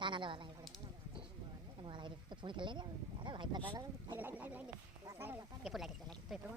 ताना दो वाला है तो मोबाइल लगा तो फोन खेल लेंगे अरे भाई पता लगा लाइट के फुल लाइट तो